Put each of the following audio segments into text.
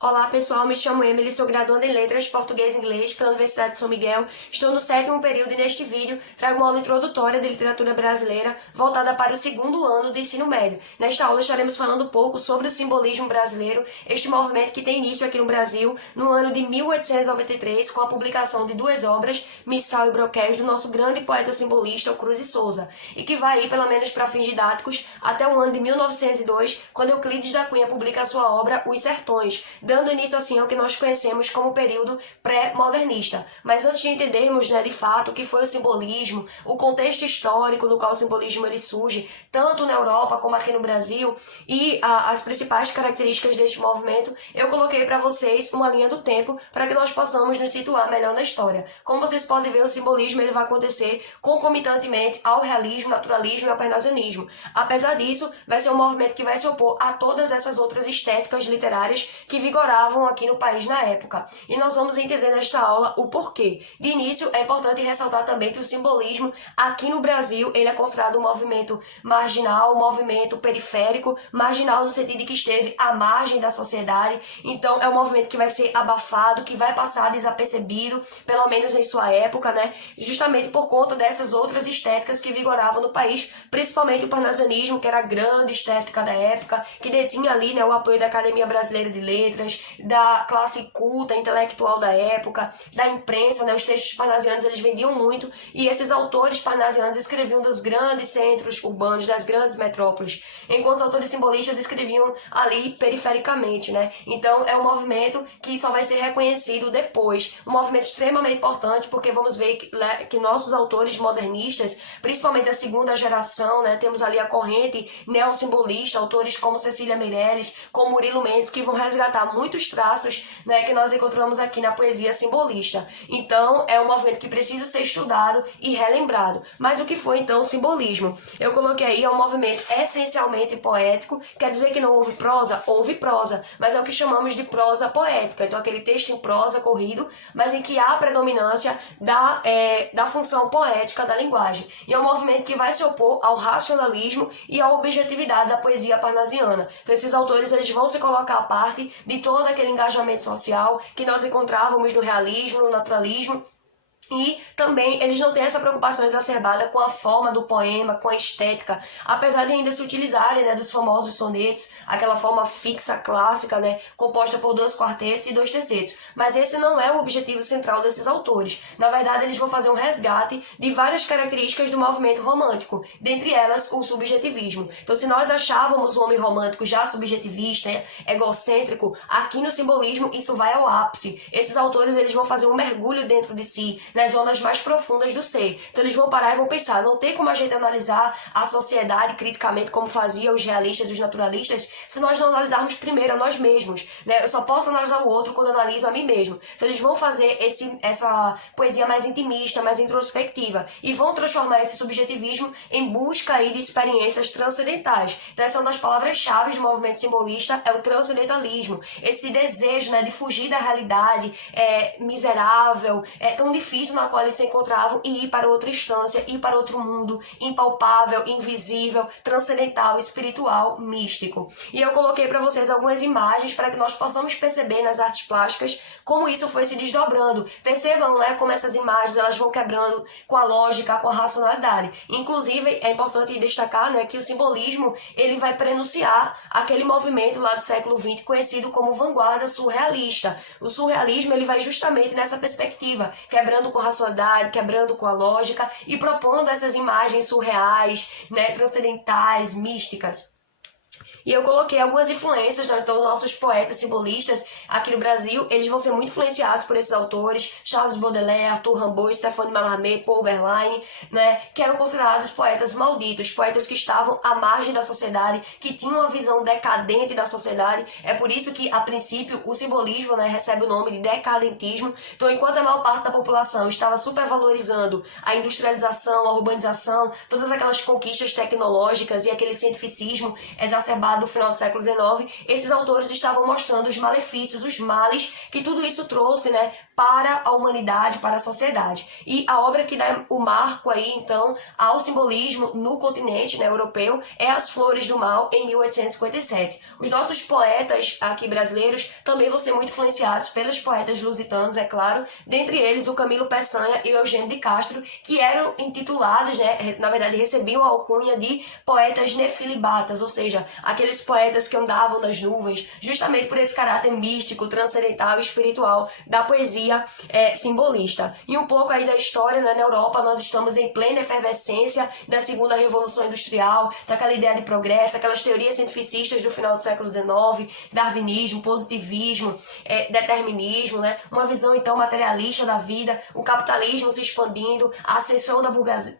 Olá pessoal, me chamo Emily, sou graduanda em Letras Português e Inglês pela Universidade de São Miguel. Estou no 7º período e neste vídeo trago uma aula introdutória de literatura brasileira voltada para o 2º ano do ensino médio. Nesta aula estaremos falando um pouco sobre o simbolismo brasileiro, este movimento que tem início aqui no Brasil no ano de 1893 com a publicação de duas obras, Missal e Broquéis, do nosso grande poeta simbolista, o Cruz e Souza, e que vai ir pelo menos para fins didáticos até o ano de 1902, quando Euclides da Cunha publica sua obra Os Sertões, dando início assim ao que nós conhecemos como período pré-modernista. Mas antes de entendermos, de fato, o que foi o simbolismo, o contexto histórico no qual o simbolismo ele surge, tanto na Europa como aqui no Brasil, e as principais características deste movimento, eu coloquei para vocês uma linha do tempo para que nós possamos nos situar melhor na história. Como vocês podem ver, o simbolismo ele vai acontecer concomitantemente ao realismo, naturalismo e ao parnasianismo. Apesar disso, vai ser um movimento que vai se opor a todas essas outras estéticas literárias que vigoravam aqui no país na época. E nós vamos entender nesta aula o porquê. De início, é importante ressaltar também que o simbolismo aqui no Brasil, ele é considerado um movimento marginal, um movimento periférico, marginal no sentido de que esteve à margem da sociedade. Então, é um movimento que vai ser abafado, que vai passar desapercebido, pelo menos em sua época, justamente por conta dessas outras estéticas que vigoravam no país, principalmente o parnasianismo, que era a grande estética da época, que detinha ali, o apoio da Academia Brasileira de Letras, da classe culta, intelectual da época, da imprensa, os textos parnasianos eles vendiam muito, e esses autores parnasianos escreviam dos grandes centros urbanos, das grandes metrópoles, enquanto os autores simbolistas escreviam ali perifericamente, Então é um movimento que só vai ser reconhecido depois, um movimento extremamente importante, porque vamos ver que nossos autores modernistas, principalmente da segunda geração, temos ali a corrente neossimbolista, autores como Cecília Meirelles, como Murilo Mendes, que vão resgatar muitos traços que nós encontramos aqui na poesia simbolista. Então, é um movimento que precisa ser estudado e relembrado. Mas o que foi, então, o simbolismo? Eu coloquei aí, é um movimento essencialmente poético, quer dizer que não houve prosa? Houve prosa, mas é o que chamamos de prosa poética. Então, aquele texto em prosa corrido, mas em que há a predominância da função poética da linguagem. E é um movimento que vai se opor ao racionalismo e à objetividade da poesia parnasiana. Então, esses autores eles vão se colocar à parte de todo aquele engajamento social que nós encontrávamos no realismo, no naturalismo. E também eles não têm essa preocupação exacerbada com a forma do poema, com a estética, apesar de ainda se utilizarem dos famosos sonetos, aquela forma fixa, clássica, composta por 2 quartetos e 2 tercetos. Mas esse não é o objetivo central desses autores. Na verdade, eles vão fazer um resgate de várias características do movimento romântico, dentre elas o subjetivismo. Então, se nós achávamos o homem romântico já subjetivista, egocêntrico, aqui no simbolismo isso vai ao ápice. Esses autores eles vão fazer um mergulho dentro de si, nas zonas mais profundas do ser. Então eles vão parar e vão pensar, não tem como a gente analisar a sociedade criticamente como faziam os realistas e os naturalistas se nós não analisarmos primeiro a nós mesmos. Eu só posso analisar o outro quando eu analiso a mim mesmo. Então eles vão fazer essa poesia mais intimista, mais introspectiva e vão transformar esse subjetivismo em busca aí de experiências transcendentais. Então essa é uma das palavras-chave do movimento simbolista, é o transcendentalismo. Esse desejo de fugir da realidade miserável, tão difícil na qual eles se encontravam e ir para outra instância, ir para outro mundo impalpável, invisível, transcendental, espiritual, místico. E eu coloquei para vocês algumas imagens para que nós possamos perceber nas artes plásticas como isso foi se desdobrando. Percebam, como essas imagens elas vão quebrando com a lógica, com a racionalidade. Inclusive, é importante destacar que o simbolismo ele vai prenunciar aquele movimento lá do século XX conhecido como vanguarda surrealista. O surrealismo ele vai justamente nessa perspectiva, quebrando com a racionalidade, quebrando com a lógica e propondo essas imagens surreais, transcendentais, místicas. E eu coloquei algumas influências, então nossos poetas simbolistas aqui no Brasil, eles vão ser muito influenciados por esses autores, Charles Baudelaire, Arthur Rimbaud, Stéphane Mallarmé, Paul Verlaine, que eram considerados poetas malditos, poetas que estavam à margem da sociedade, que tinham uma visão decadente da sociedade. É por isso que, a princípio, o simbolismo recebe o nome de decadentismo. Então, enquanto a maior parte da população estava supervalorizando a industrialização, a urbanização, todas aquelas conquistas tecnológicas e aquele cientificismo exacerbado do final do século XIX, esses autores estavam mostrando os malefícios, os males que tudo isso trouxe, né, para a humanidade, para a sociedade. E a obra que dá o marco aí, então, ao simbolismo no continente, né, europeu é As Flores do Mal, em 1857. Os nossos poetas aqui brasileiros também vão ser muito influenciados pelos poetas lusitanos, é claro, dentre eles o Camilo Peçanha e o Eugênio de Castro, que eram intitulados, né, na verdade recebiam a alcunha de poetas nefilibatas, ou seja, aqueles poetas que andavam nas nuvens, justamente por esse caráter místico, transcendental e espiritual da poesia simbolista. E um pouco aí da história, né, na Europa nós estamos em plena efervescência da segunda revolução industrial, daquela ideia de progresso, aquelas teorias cientificistas do final do século XIX, darwinismo, positivismo, determinismo, né, uma visão então materialista da vida, o capitalismo se expandindo, a ascensão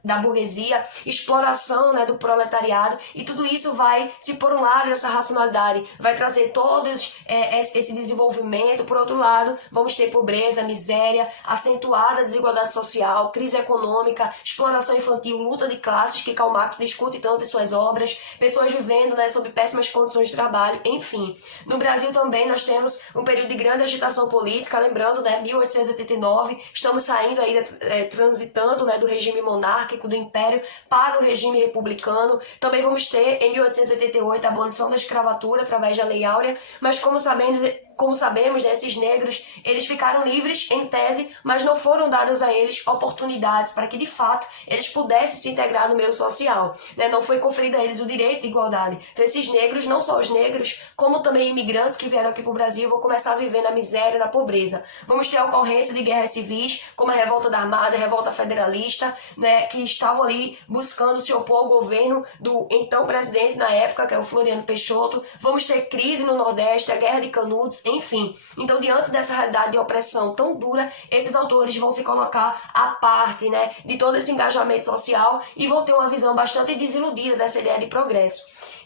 da burguesia, exploração, né, do proletariado, e tudo isso vai, se por um lado essa racionalidade vai trazer todos esse desenvolvimento, por outro lado vamos ter pobreza, miséria, acentuada desigualdade social, crise econômica, exploração infantil, luta de classes que Karl Marx discute tanto em suas obras, pessoas vivendo, né, sob péssimas condições de trabalho, enfim. No Brasil também nós temos um período de grande agitação política, lembrando, né, 1889, estamos saindo aí, transitando, né, do regime monárquico, do império, para o regime republicano. Também vamos ter, em 1888, a abolição da escravatura através da Lei Áurea, mas como sabemos, né, esses negros, eles ficaram livres em tese, mas não foram dadas a eles oportunidades para que, de fato, eles pudessem se integrar no meio social, né? Não foi conferido a eles o direito de igualdade. Então, esses negros, não só os negros, como também imigrantes que vieram aqui para o Brasil, vão começar a viver na miséria, na pobreza. Vamos ter a ocorrência de guerras civis, como a Revolta da Armada, a Revolta Federalista, né, que estavam ali buscando se opor ao governo do então presidente na época, que é o Floriano Peixoto. Vamos ter crise no Nordeste, a Guerra de Canudos, enfim. Então, diante dessa realidade de opressão tão dura, esses autores vão se colocar à parte, né, de todo esse engajamento social e vão ter uma visão bastante desiludida dessa ideia de progresso.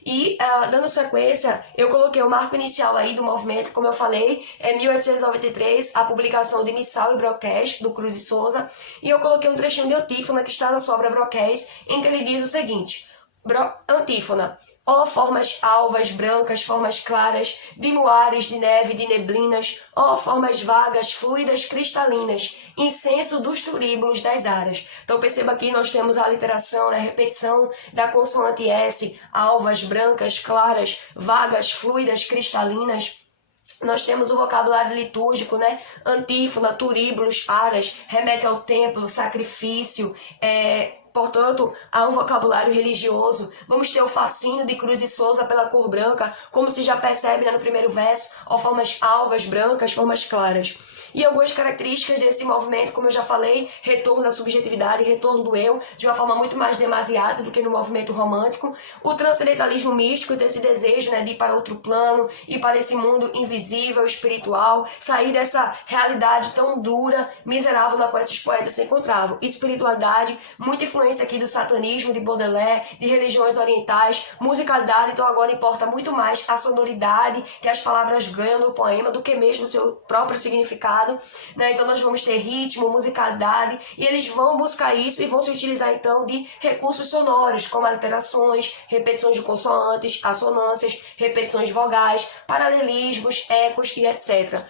E, dando sequência, eu coloquei o marco inicial aí do movimento, como eu falei, é 1893, a publicação de Missal e Broquéis, do Cruz e Souza, e eu coloquei um trechinho de antífona que está na sua obra Broquéis, em que ele diz o seguinte: antífona: ó formas alvas, brancas, formas claras, de luares, de neve, de neblinas, ó formas vagas, fluidas, cristalinas, incenso dos turíbulos das aras. Então perceba aqui nós temos a aliteração, a repetição da consoante S, alvas, brancas, claras, vagas, fluidas, cristalinas. Nós temos o vocabulário litúrgico, né? Antífona, turíbulos, aras, remete ao templo, sacrifício, portanto, há um vocabulário religioso. Vamos ter o fascínio de Cruz e Souza pela cor branca, como se já percebe, né, no primeiro verso, ó formas alvas, brancas, formas claras. E algumas características desse movimento, como eu já falei, retorno da subjetividade, retorno do eu, de uma forma muito mais demasiada do que no movimento romântico, o transcendentalismo místico, desse desejo, né, de ir para outro plano, ir para esse mundo invisível, espiritual, sair dessa realidade tão dura, miserável na qual esses poetas se encontravam. Espiritualidade, muita influência aqui do satanismo, de Baudelaire, de religiões orientais, musicalidade, então agora importa muito mais a sonoridade que as palavras ganham no poema do que mesmo o seu próprio significado, né? Então nós vamos ter ritmo, musicalidade, e eles vão buscar isso e vão se utilizar então de recursos sonoros, como aliterações, repetições de consoantes, assonâncias, repetições de vogais, paralelismos, ecos e etc.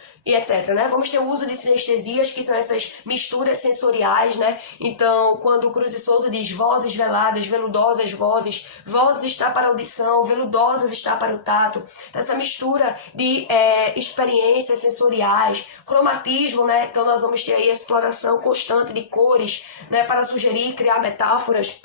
Né? Vamos ter o uso de sinestesias, que são essas misturas sensoriais, né? Então, quando o Cruz e Souza diz vozes veladas, veludosas vozes, vozes está para a audição, veludosas está para o tato. Então, essa mistura de experiências sensoriais, cromatismo, né? Então, nós vamos ter aí a exploração constante de cores, né? Para sugerir e criar metáforas.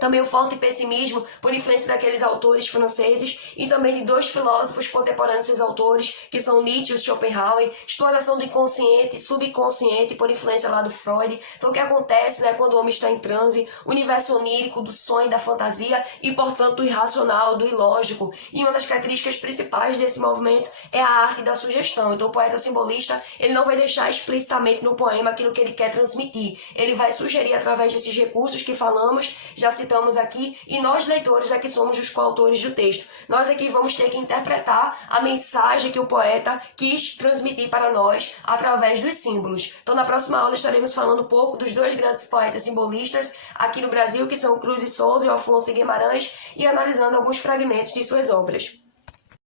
Também o forte pessimismo por influência daqueles autores franceses e também de dois filósofos contemporâneos desses autores, que são Nietzsche e Schopenhauer, exploração do inconsciente, subconsciente por influência lá do Freud. Então o que acontece, né, quando o homem está em transe, o universo onírico do sonho, da fantasia e, portanto, do irracional, do ilógico. E uma das características principais desse movimento é a arte da sugestão. Então o poeta simbolista, ele não vai deixar explicitamente no poema aquilo que ele quer transmitir. Ele vai sugerir através desses recursos que falamos, já citamos aqui, e nós leitores é que somos os coautores do texto. Nós aqui vamos ter que interpretar a mensagem que o poeta quis transmitir para nós através dos símbolos. Então na próxima aula estaremos falando um pouco dos dois grandes poetas simbolistas aqui no Brasil, que são Cruz e Souza e o Afonso de Guimarães, e analisando alguns fragmentos de suas obras.